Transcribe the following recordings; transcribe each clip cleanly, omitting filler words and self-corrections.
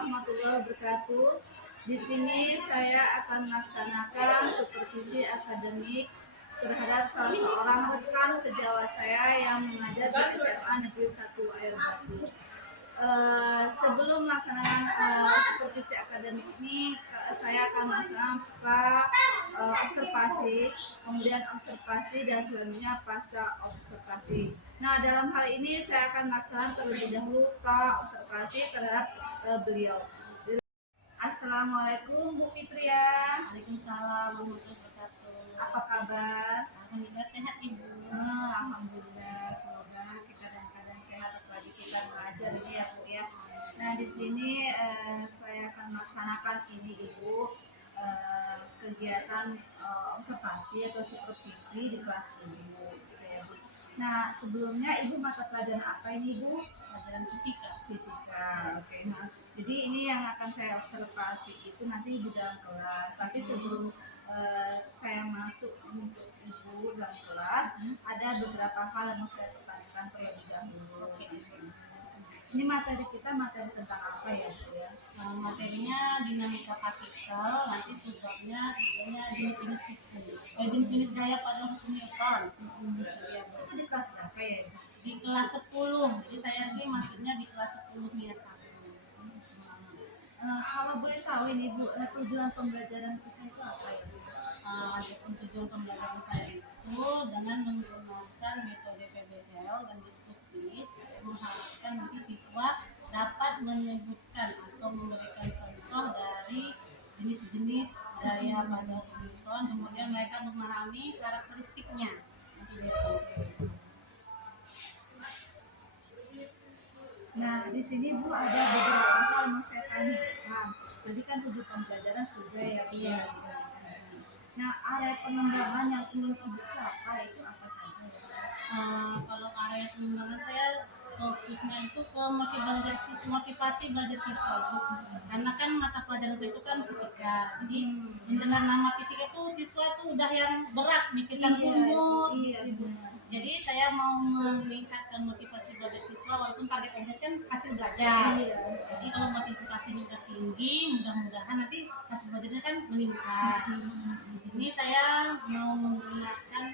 warahmatullahi wabarakatuh. Di sini saya akan melaksanakan supervisi akademik terhadap salah seorang rekan sejawat saya yang mengajar di SMA Negeri 1 Air Batu. Sebelum melaksanakan supervisi akademik ini, saya akan melaksanakan observasi, kemudian observasi, dan selanjutnya pasca observasi. Nah, dalam hal ini saya akan melaksanakan terlebih dahulu observasi terhadap beliau. Assalamualaikum Bu Fitria. Waalaikumsalam warahmatullahi wabarakatuh. Apa kabar? Alhamdulillah sehat Ibu. Alhamdulillah, semoga kita dalam keadaan sehat apalagi kita mengajar ini ya Bu ya. Nah, di sini saya akan melaksanakan ini Ibu, kegiatan observasi atau supervisi di kelas Ibu. Ya, Bu. Nah, sebelumnya Ibu mata pelajaran apa ini Ibu? Pelajaran fisika. Oke. Nah, jadi ini yang akan saya observasi itu nanti di dalam kelas. Tapi sebelum saya masuk untuk Ibu dalam kelas, ada beberapa hal yang mau saya pertanyakan terlebih dahulu. Ini materi kita materi tentang apa ya Bu ya? Materinya dinamika partikel, nanti sebabnya jenis-jenis gaya pada hukum Newton. Itu di kelas berapa ya? Di kelas 10. Jadi saya ini maksudnya di kelas 10 nih. Kalau boleh tahu ini Bu, tujuan pembelajaran kita itu apa ya Bu? Tujuan pembelajaran saya itu dengan menggunakan metode PBL dan diskusi, mengharapkan nanti siswa dapat menyebutkan atau memberikan contoh dari jenis-jenis gaya pada Newton, kemudian mereka memahami karakteristiknya. Nah, di sini Bu ada beberapa hal yang mau saya tanyakan. Tadi kan tujuan pembelajaran sudah ya Bu. Iya. Nah, area pengembangan yang ingin Ibu capai itu apa saja? Kalau area pengembangan saya fokusnya itu ke motivasi belajar siswa, karena kan mata pelajaran saya itu kan fisika. Jadi dengan nama fisika itu siswa itu udah yang berat, mikirkan rumus. Jadi saya mau meningkatkan motivasi belajar siswa, walaupun target akhir kan hasil belajar. Jadi kalau motivasinya udah tinggi, mudah-mudahan nanti hasil belajarnya kan meningkat. Di sini saya mau menggunakan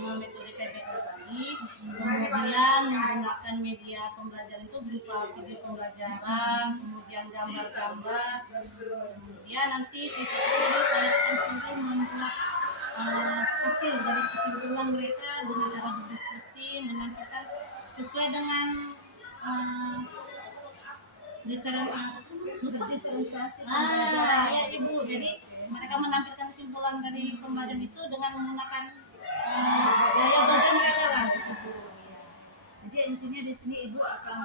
metode PBL tadi, kemudian menggunakan media pembelajaran itu berupa video pembelajaran, kemudian gambar-gambar, kemudian nanti siswa-siswa saya akan suruh membuat hasil dari kesimpulan mereka dengan cara berdiskusi, menyampaikan sesuai dengan diferensiasi ya Ibu. Jadi mereka menampilkan kesimpulan dari pembelajaran itu dengan menggunakan gaya belajar mereka lah. Jadi intinya di sini Ibu akan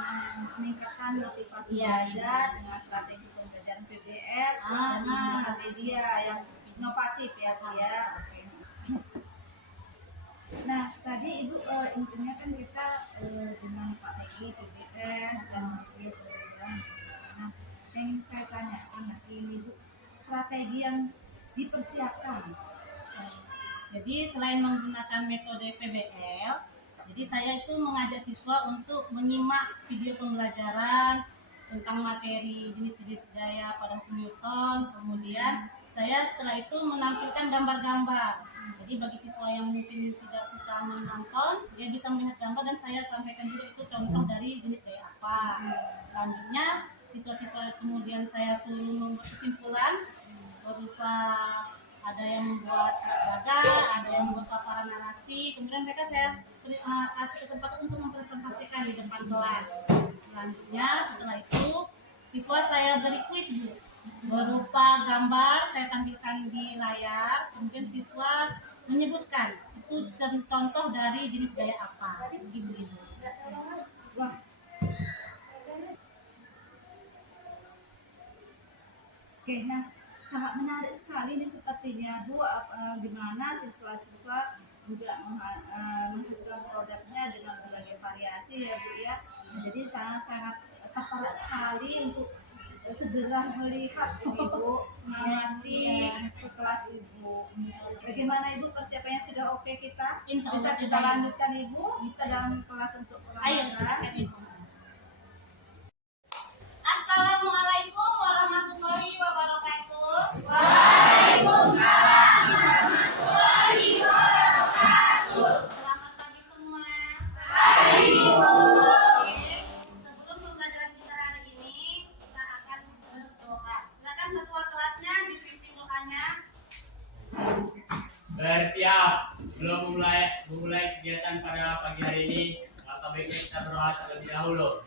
meningkatkan motivasi belajar dengan strategi pembelajaran PBL dan menggunakan media yang inovatif ya Bu ya. Oke. Nah, tadi Ibu intinya kan kita dengan strategi PBL dan media pembelajaran. Nah, yang ingin saya tanyakan nanti ini Bu, strategi yang dipersiapkan. Jadi selain menggunakan metode PBL, jadi saya itu mengajak siswa untuk menyimak video pembelajaran tentang materi jenis-jenis gaya pada hukum Newton. Kemudian saya setelah itu menampilkan gambar-gambar. Jadi bagi siswa yang mungkin tidak suka menonton, dia bisa melihat gambar dan saya sampaikan juga itu contoh dari jenis gaya apa. Selanjutnya siswa-siswa kemudian saya suruh membuat kesimpulan berupa ada yang membuat raga, ada yang membuat paparan narasi, kemudian mereka saya kasih kesempatan untuk mempresentasikan di depan kelas. Selanjutnya setelah itu siswa saya beri kuis Bu, berupa gambar saya tampilkan di layar, kemudian siswa menyebutkan itu contoh dari jenis gaya apa. Gitu. Wah. Oke, nah sangat menarik sekali ini sepertinya Bu, gimana siswa-siswa juga menghasilkan produknya dengan berbagai variasi ya Bu ya. Jadi sangat-sangat tertarik sekali untuk segera melihat ini Bu, mengamati ke kelas Ibu. Bagaimana Ibu, persiapannya sudah oke kita? Bisa kita lanjutkan Ibu? Bisa dalam kelas untuk Ayo silakan Ibu. Assalamualaikum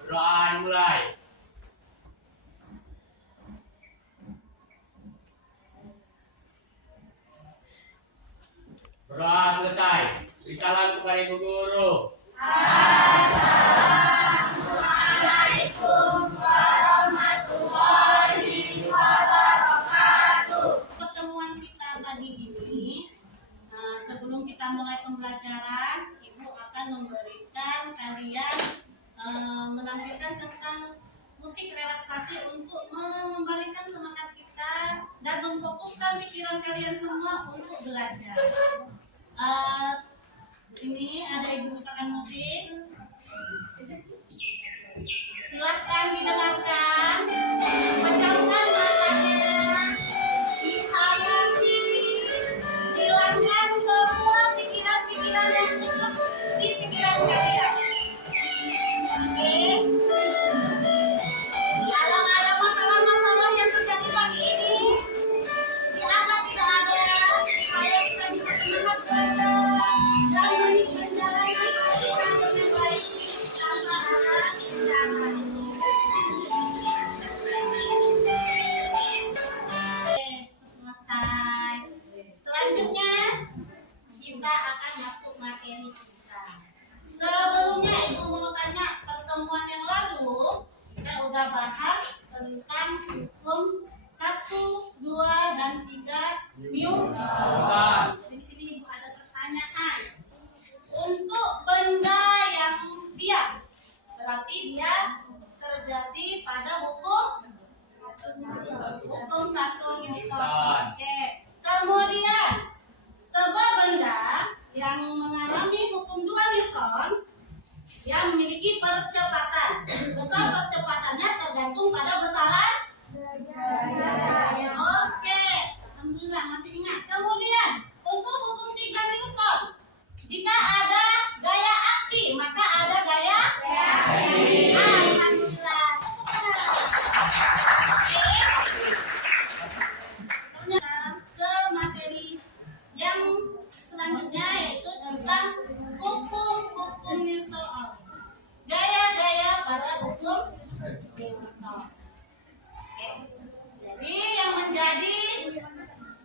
Doa dimulai. Berdoa selesai. Beri salam kepada Ibu Guru. Pertemuan kita pagi ini, sebelum kita mulai pembelajaran, Ibu akan memberikan kalian menampilkan tentang musik relaksasi untuk mengembalikan semangat kita dan memfokuskan pikiran kalian semua untuk belajar. Ini ada Ibu putarkan musik. Silahkan didengarkan. Pejamkan matanya. Dihayati. Hilangkan semua pikiran-pikiran yang terjebak di pikiran kalian. Oke. Kalau ada masalah-masalah yang terjadi pagi ini, dianggap tidak ada, supaya kita bisa semangat belajar dan menjalani pelajaran dengan baik tanpa ada rintangan. Oke, selesai. Selanjutnya kita akan masuk materi kita. Sebelumnya Ibu mau tanya, pertemuan yang lalu kita udah bahas tentang hukum 1, 2, dan 3 Bukan. Di sini Ibu ada pertanyaan. Untuk benda yang diam, berarti dia terjadi pada hukum 1 Newton. Oke. Kemudian sebuah benda yang mengalami hukum 2 Newton yang memiliki percepatan. Besar percepatannya tergantung pada besaran. Oke, alhamdulillah masih ingat. Kemudian untuk hukum 3 Newton, jika ada gaya aksi maka ada gaya reaksi. Alhamdulillah. Oke. Ke materi yang selanjutnya yaitu tentang hukum-hukum Newton. Gaya-gaya pada hukum Newton. Oke. Jadi yang menjadi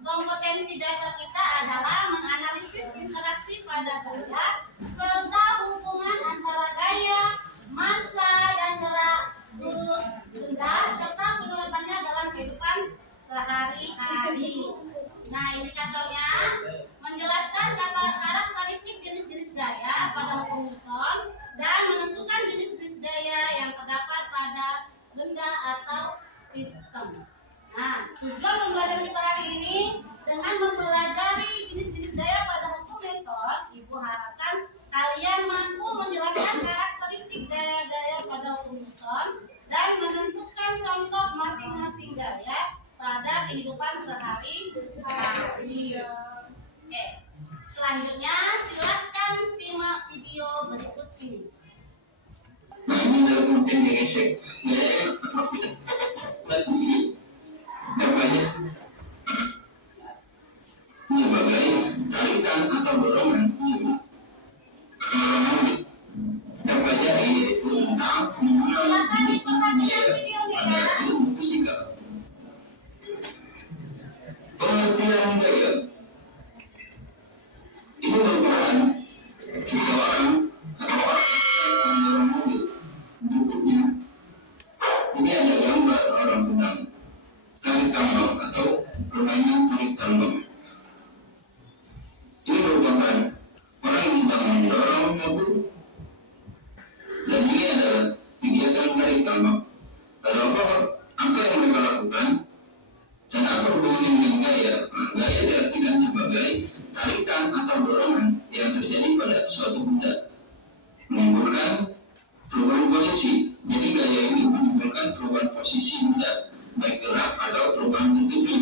kompetensi dasar kita adalah menganalisis interaksi pada gaya serta hubungan antara gaya, massa, dan gerak lurus benda serta penerapannya dalam kehidupan sehari-hari. Nah, indikatornya menjelaskan karakteristik jenis-jenis gaya pada hukum Newton dan menentukan jenis-jenis gaya yang terdapat pada benda atau sistem. Nah, tujuan pembelajaran kita hari ini dengan mempelajari jenis-jenis gaya pada hukum Newton, Ibu harapkan kalian mampu menjelaskan karakteristik gaya-gaya pada hukum Newton dan menentukan contoh masing-masing gaya pada kehidupan sehari-hari. Oke, selanjutnya silakan simak video berikut ini. Sebagai tarikan atau dorongan dampaknya yaitu tentang Silakan diperhatikan videonya ya. fisika. Pengertian gaya itu merupakan seseorang atau orang yang mendorong mobil. Berikutnya ini ada gambar orang sedang tarik tambang atau permainan tarik tambang. Ini merupakan orang yang sedang mendorong mobil dan ini adalah kegiatan tarik tambang. Lalu apa yang mereka lakukan dan apa hubungannya dengan gaya? Gaya diartikan sebagai tarikan atau dorongan yang terjadi pada suatu benda menimbulkan perubahan posisi. Jadi gaya ini menimbulkan perubahan posisi benda baik gerak atau perubahan bentuknya.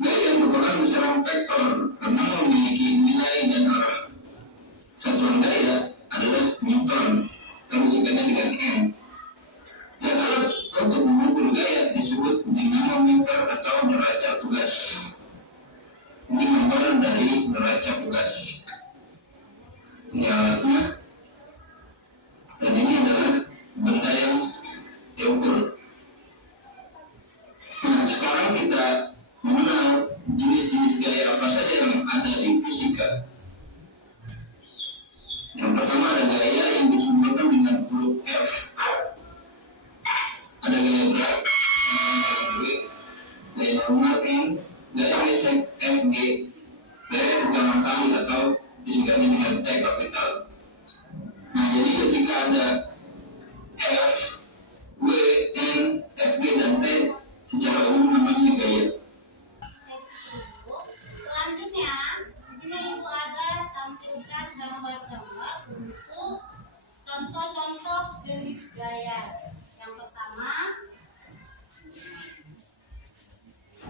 Gaya merupakan besaran vektor karena memiliki nilai dan arah. Satuan gaya adalah Newton, kami singkatnya dengan N. Dan alat untuk mengukur gaya disebut dinamometer atau neraca tugas. Ini gambar dari neraca tugas. Ini alatnya. Dan ini contoh jenis gaya. Yang pertama,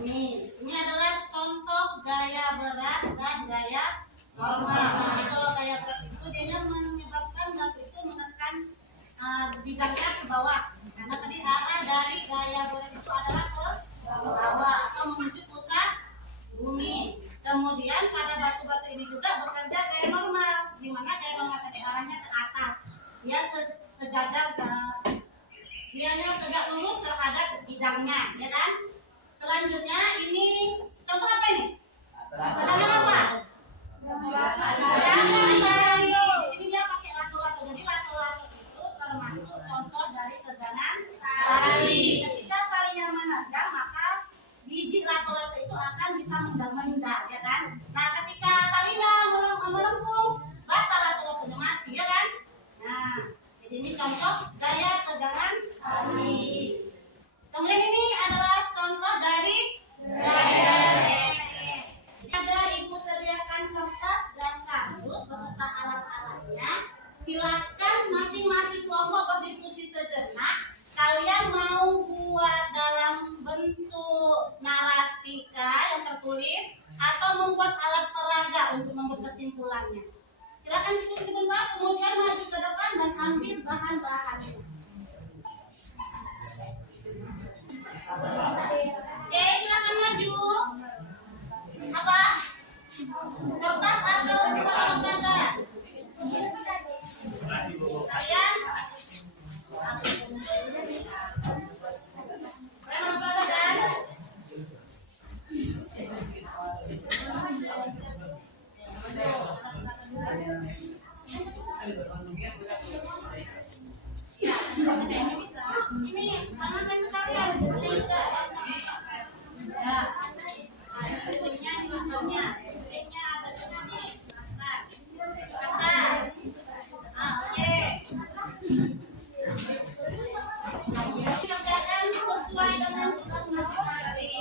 ini adalah contoh gaya berat dan gaya normal. Jadi kalau gaya berat itu dia menyebabkan batu itu menekan bidangnya ke bawah. Karena tadi arah dari gaya berat itu adalah ke bawah atau menuju pusat bumi. Kemudian pada batu-batu ini juga bekerja gaya normal, di mana gaya normal tadi arahnya ke atas. Dia sejajar, dianya tegak lurus terhadap bidangnya, ya kan? Selanjutnya ini contoh apa ini? Tegangan apa? Tegangan tali. Di sini dia pakai lato-lato. Jadi lato-lato itu termasuk contoh dari tegangan tali. Ketika talinya menegang, maka biji lato-lato itu akan bisa mengendar, ya kan? Nah, ketika talinya melengkung, batal lato-latonya mati, ya kan? Nah, jadi ini contoh gaya tegangan tali. Kemudian ini adalah contoh dari gaya seket. Ada ibu sediakan kertas dan kardus beserta alat-alatnya. Silakan masing-masing kelompok berdiskusi sejenak. Kalian mau buat dalam bentuk narasi yang tertulis atau membuat alat peraga untuk membuat kesimpulannya. Silakan diskusi sebentar, kemudian maju ke depan dan ambil bahan-bahannya. Oke, silakan maju. Apa? Kertas atau alat peraga? Kalian? Kalian alat peraga kan? Ya, ini tangankan sekalian. Ya, bentuknya makannya, bentuknya ada di sini. Atas. Oke. Kerjakan sesuai dengan tugas masing-masing.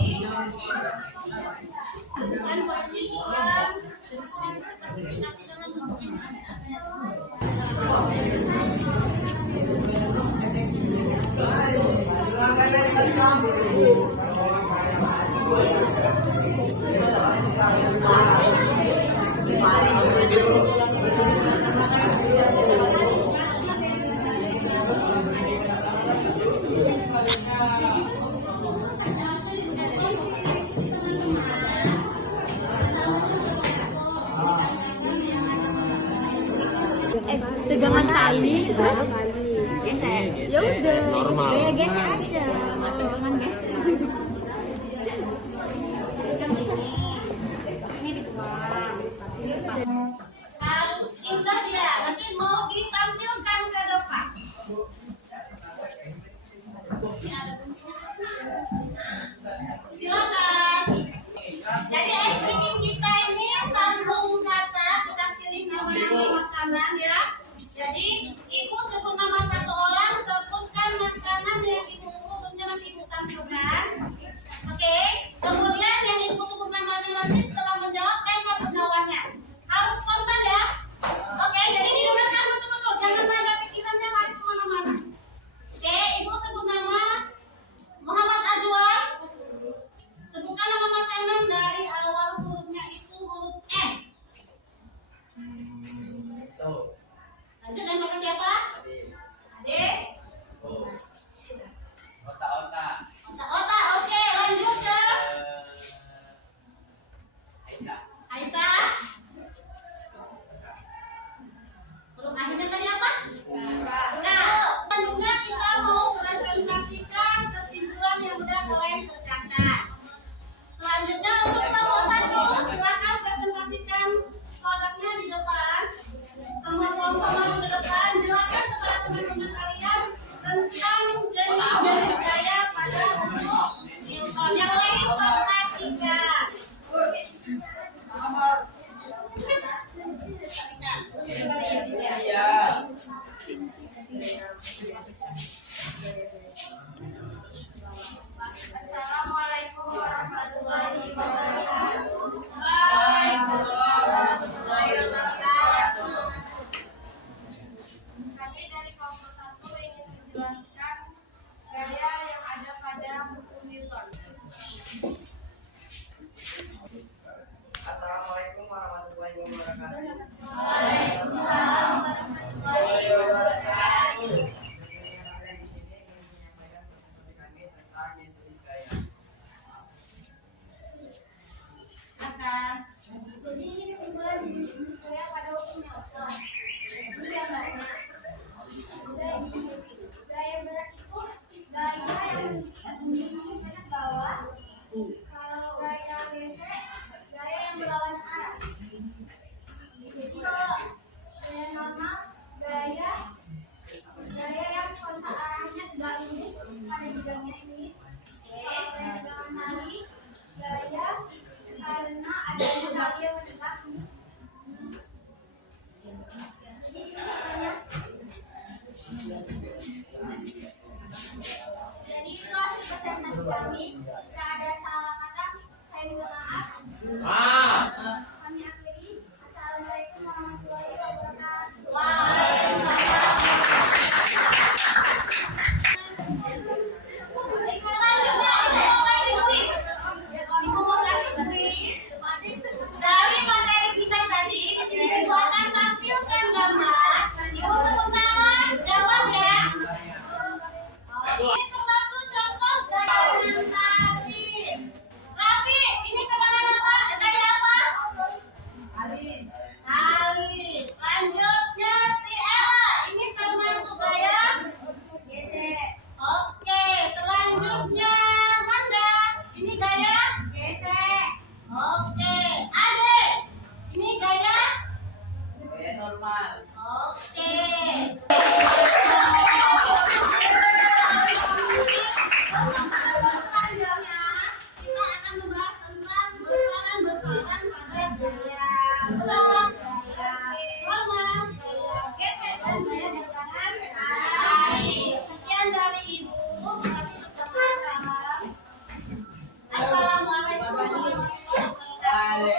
Bukan kewajiban. Tegangan tali terus gesek. Ya udah. Normal. Ya gesek aja. Mas tegangan gesek. Ini dibuang. Harus indah ya. Nanti mau ditampilkan ke depan. Silakan. Jadi ice cream kita ini sambung kata, kita pilih nama-nama makanan ya. Jadi ibu sebut nama satu orang, sebutkan makanan yang ibu nanti ibu tampilkan. Oke. Kemudian yang ibu sebut namanya nanti setelah menjawab tembak ke kawannya. Harus spontan ya. Oke. Jadi didengarkan betul-betul. Jangan ada pikiran yang lari kemana-mana. Oke. Ibu sebut nama. Jadi itu hasil presentasi kami. Jika ada salah kata, saya minta maaf. Kami akhiri. Assalamualaikum warahmatullahi wabarakatuh. Dari materi kita tadi, Ibu akan tampilkan gambar. Ibu pertama jawab ya. Ini termasuk contoh gaya tadi. Raffi, ini tebakan apa? Gaya apa? Ali. Lanjutnya si Ella, ini termasuk gaya? Gesek. Oke, selanjutnya Manda, ini gaya? Gesek. Oke, Ade, ini gaya? Gaya normal. Oke. Selanjutnya kita akan membahas tentang besaran-besaran pada gaya ulang, gaya normal, gaya gesek, dan gaya besaran. Sekian dari Ibu. Assalamualaikum warahmatullahi wabarakatuh.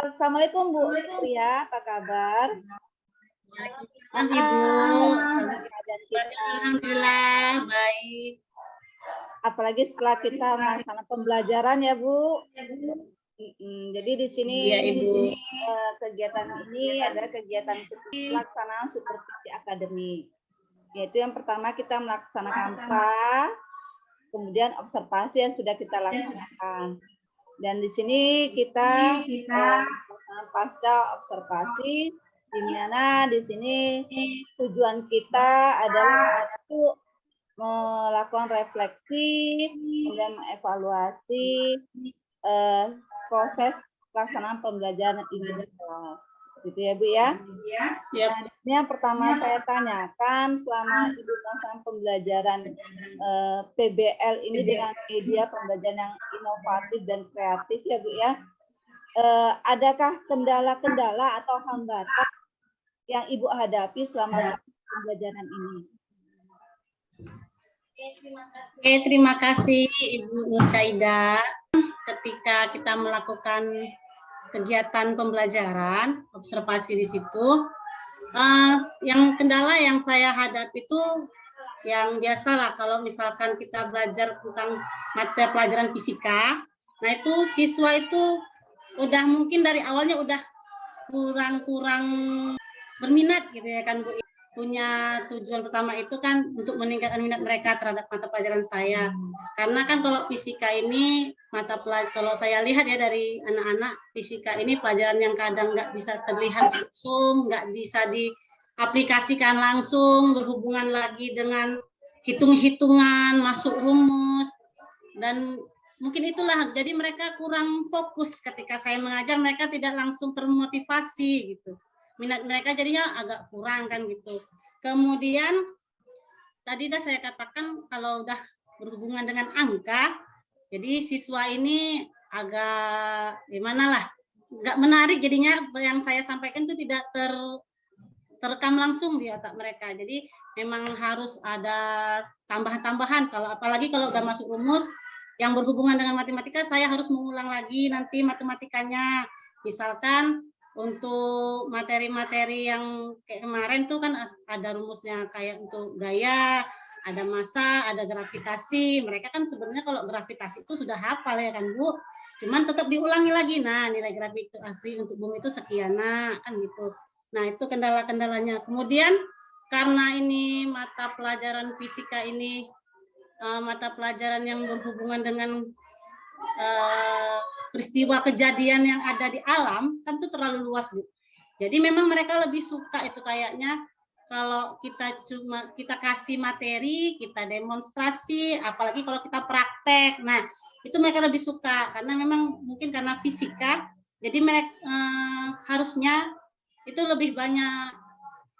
Assalamualaikum Bu Ria, apa kabar? Ibu. Keadaan kita. Alhamdulillah baik. Apalagi setelah kita melaksanakan pembelajaran ya Bu. Jadi di sini Iya, Ibu. kegiatan ini adalah kegiatan pelaksanaan supervisi akademik. Yaitu yang pertama kita melaksanakan pra, kemudian observasi yang sudah kita laksanakan. Dan di sini kita pasca observasi, di mana di sini tujuan kita adalah untuk melakukan refleksi, kemudian mengevaluasi proses pelaksanaan pembelajaran ini di kelas. Gitu ya Bu ya. Yap. Nah, di sini yang pertama saya tanyakan, selama Ibu melaksanakan pembelajaran PBL ini dengan media pembelajaran yang inovatif dan kreatif ya Bu ya, adakah kendala-kendala atau hambatan yang Ibu hadapi selama pembelajaran ini? Oke, terima kasih Ibu Nurcaida. Ketika kita melakukan kegiatan pembelajaran, observasi di situ, yang kendala yang saya hadapi itu yang biasalah kalau misalkan kita belajar tentang materi pelajaran fisika, nah itu siswa itu udah mungkin dari awalnya udah kurang berminat gitu ya kan Bu. Punya tujuan pertama itu kan untuk meningkatkan minat mereka terhadap mata pelajaran saya. Karena kan kalau fisika ini mata pelajaran, kalau saya lihat ya dari anak-anak, fisika ini pelajaran yang kadang nggak bisa terlihat langsung, nggak bisa diaplikasikan langsung, berhubungan lagi dengan hitung-hitungan, masuk rumus, dan mungkin itulah jadi mereka kurang fokus ketika saya mengajar, mereka tidak langsung termotivasi gitu. Minat mereka jadinya agak kurang kan gitu. Kemudian tadi dah saya katakan kalau udah berhubungan dengan angka, jadi siswa ini agak gimana lah, nggak menarik jadinya yang saya sampaikan itu tidak terekam langsung di otak mereka. Jadi memang harus ada tambahan-tambahan, kalau apalagi kalau udah masuk rumus yang berhubungan dengan matematika, saya harus mengulang lagi nanti matematikanya. Misalkan untuk materi-materi yang kayak kemarin tuh kan ada rumusnya kayak untuk gaya, ada massa, ada gravitasi. Mereka kan sebenarnya kalau gravitasi itu sudah hafal ya kan Bu. Cuman tetap diulangi lagi. Nah, nilai gravitasi untuk bumi itu sekian, nah kan gitu. Nah, itu kendala-kendalanya. Kemudian karena ini mata pelajaran fisika ini mata pelajaran yang berhubungan dengan peristiwa kejadian yang ada di alam, kan itu terlalu luas Bu. Jadi memang mereka lebih suka itu kayaknya kalau kita kasih materi, kita demonstrasi, apalagi kalau kita praktek. Nah, itu mereka lebih suka karena memang mungkin karena fisika, jadi mereka harusnya itu lebih banyak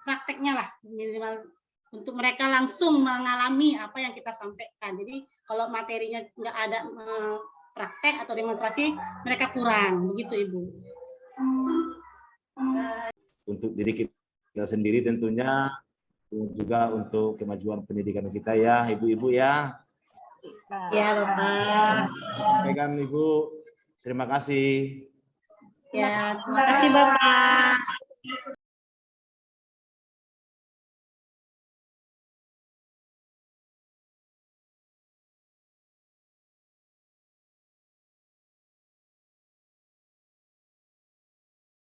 prakteknya lah, minimal untuk mereka langsung mengalami apa yang kita sampaikan. Jadi kalau materinya nggak ada praktek atau demonstrasi mereka kurang, begitu Ibu. Untuk diri kita sendiri tentunya, juga untuk kemajuan pendidikan kita ya, Ibu-ibu ya. Ya, Bapak. Sampaikan Ibu, terima kasih. Ya, terima kasih Bapak.